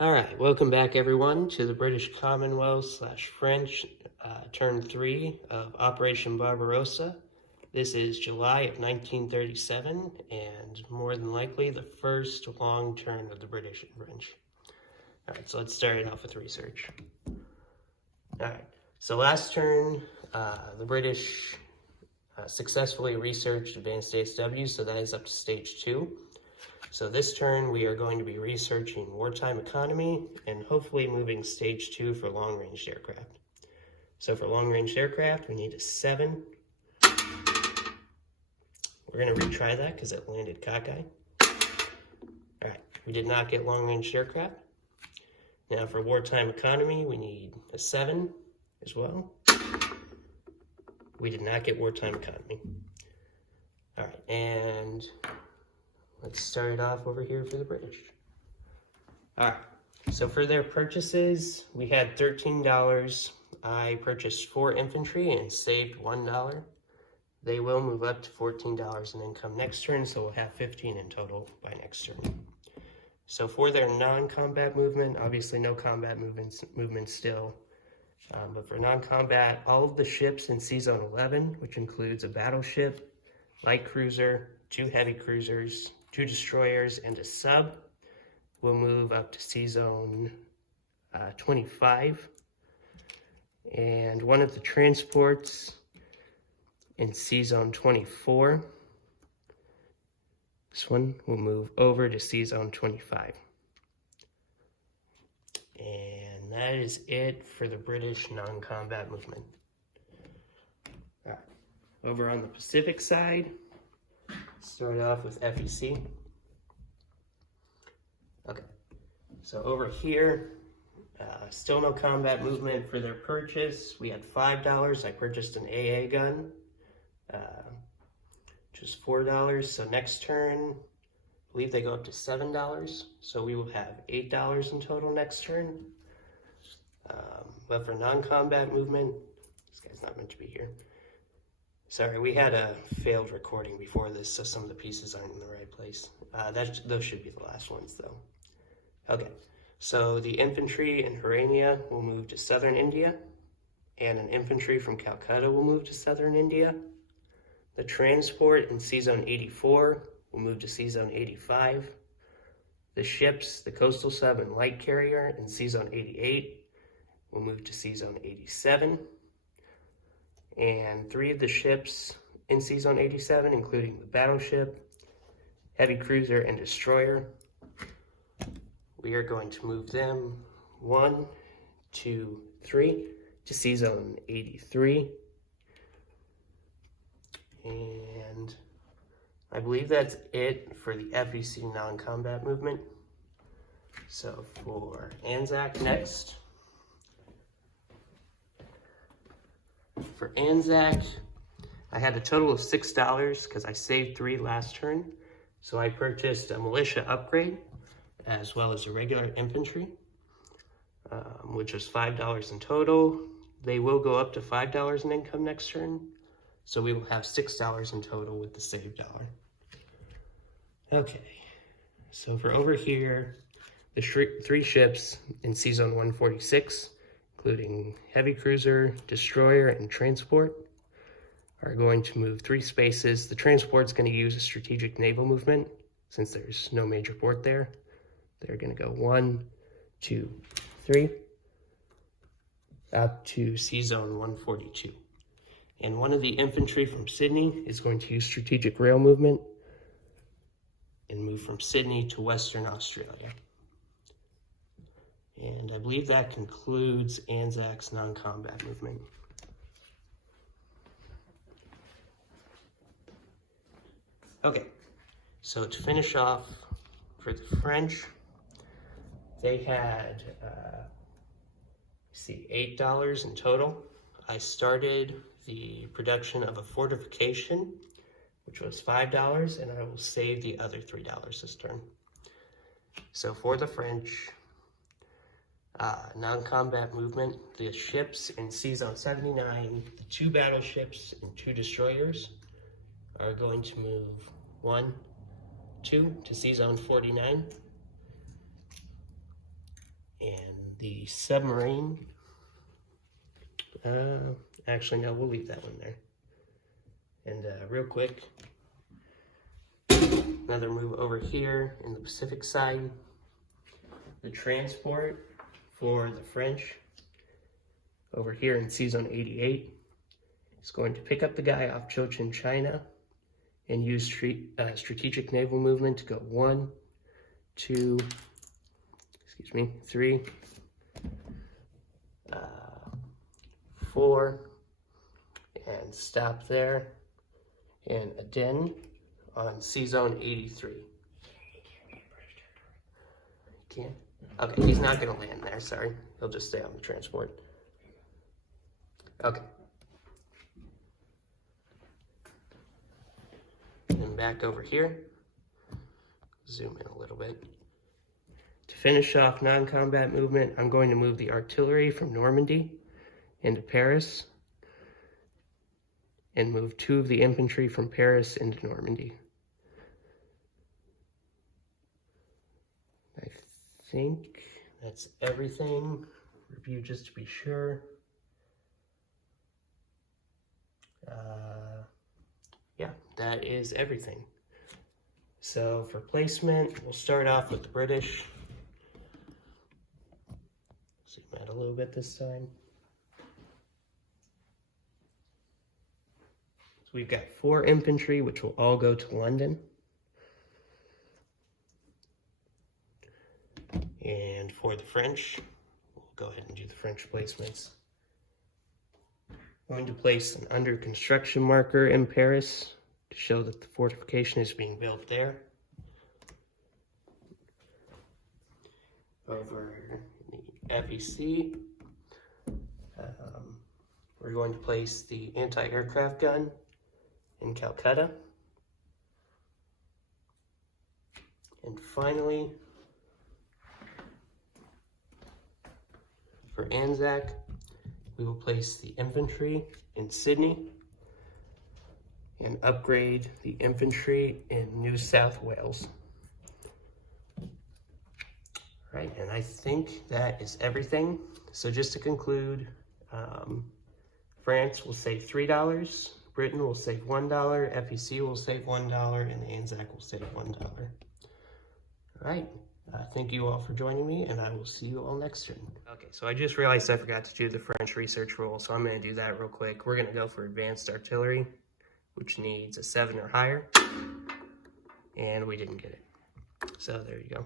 All right, welcome back everyone to the British Commonwealth / French Turn 3 of Operation Barbarossa. This is July of 1937 and more than likely the first long turn of the British and French. All right, so let's start it off with research. All right, so last turn, the British successfully researched advanced ASW, so that is up to stage 2. So this turn, we are going to be researching wartime economy and hopefully moving stage 2 for long-range aircraft. So for long-range aircraft, we need a 7. We're going to retry that because it landed cockeye. All right, we did not get long-range aircraft. Now for wartime economy, we need a 7 as well. We did not get wartime economy. All right, and let's start it off over here for the British. All right, so for their purchases, we had $13. I purchased 4 infantry and saved $1. They will move up to $14 in income next turn, so we'll have 15 in total by next turn. So for their non-combat movement, obviously no combat movement still, but for non-combat, all of the ships in C-Zone 11, which includes a battleship, light cruiser, 2 heavy cruisers, 2 destroyers, and a sub, will move up to C-Zone 25. And one of the transports in C-Zone 24, this one will move over to C-Zone 25. And that is it for the British non-combat movement. All right. Over on the Pacific side, start off with FEC. Okay, so over here, still no combat movement for their purchase. We had $5. I purchased an AA gun, just $4. So next turn, I believe they go up to $7. So we will have $8 in total next turn. But for non-combat movement, this guy's not meant to be here. Sorry, we had a failed recording before this, so some of the pieces aren't in the right place. Those should be the last ones, though. Okay, so the infantry in Harania will move to southern India, and an infantry from Calcutta will move to southern India. The transport in C-Zone 84 will move to C-Zone 85. The ships, the coastal sub and light carrier in C-Zone 88 will move to C-Zone 87. And 3 of the ships in C-Zone 87, including the battleship, heavy cruiser, and destroyer, we are going to move them 1, 2, 3 to C-Zone 83. And I believe that's it for the FEC non-combat movement. So for Anzac next. For Anzac, I had a total of $6 because I saved 3 last turn. So I purchased a militia upgrade as well as a regular infantry, which was $5 in total. They will go up to $5 in income next turn. So we will have $6 in total with the saved dollar. Okay, so for over here, the 3 ships in C-Zone 146, including heavy cruiser, destroyer, and transport, are going to move 3 spaces. The transport's going to use a strategic naval movement since there's no major port there. They're going to go 1, 2, 3 out to C-Zone 142. And one of the infantry from Sydney is going to use strategic rail movement and move from Sydney to Western Australia. And I believe that concludes Anzac's non-combat movement. Okay, so to finish off for the French, they had, $8 in total. I started the production of a fortification, which was $5, and I will save the other $3 this turn. So for the French, non-combat movement, the ships in C-Zone 79, the 2 battleships and 2 destroyers are going to move 1, 2 to C-Zone 49. the submarine. Actually, no, we'll leave that one there. And real quick, another move over here in the Pacific side. The transport for the French over here in Sea Zone 88 is going to pick up the guy off Cochin, China, and use strategic naval movement to go 1, 2, 3, 4, and stop there, and Aden on Sea Zone 83. Can't? Okay, he's not going to land there, sorry. He'll just stay on the transport. Okay. And back over here. Zoom in a little bit. To finish off non-combat movement, I'm going to move the artillery from Normandy into Paris and move 2 of the infantry from Paris into Normandy. I think that's everything. Review just to be sure. Yeah, that is everything. So for placement, we'll start off with the British. Zoom out a little bit this time. So we've got 4 infantry, which will all go to London. And for the French, we'll go ahead and do the French placements. I'm going to place an under construction marker in Paris to show that the fortification is being built there. Over in the FEC, we're going to place the anti-aircraft gun in Calcutta. And finally, for Anzac, we will place the infantry in Sydney and upgrade the infantry in New South Wales. Right, and I think that is everything. So just to conclude, France will save $3, Britain will save $1, FEC will save $1, and the Anzac will save $1. All right. Thank you all for joining me, and I will see you all next turn. Okay, so I just realized I forgot to do the French research rule, so I'm going to do that real quick. We're going to go for advanced artillery, which needs a 7 or higher, and we didn't get it. So there you go.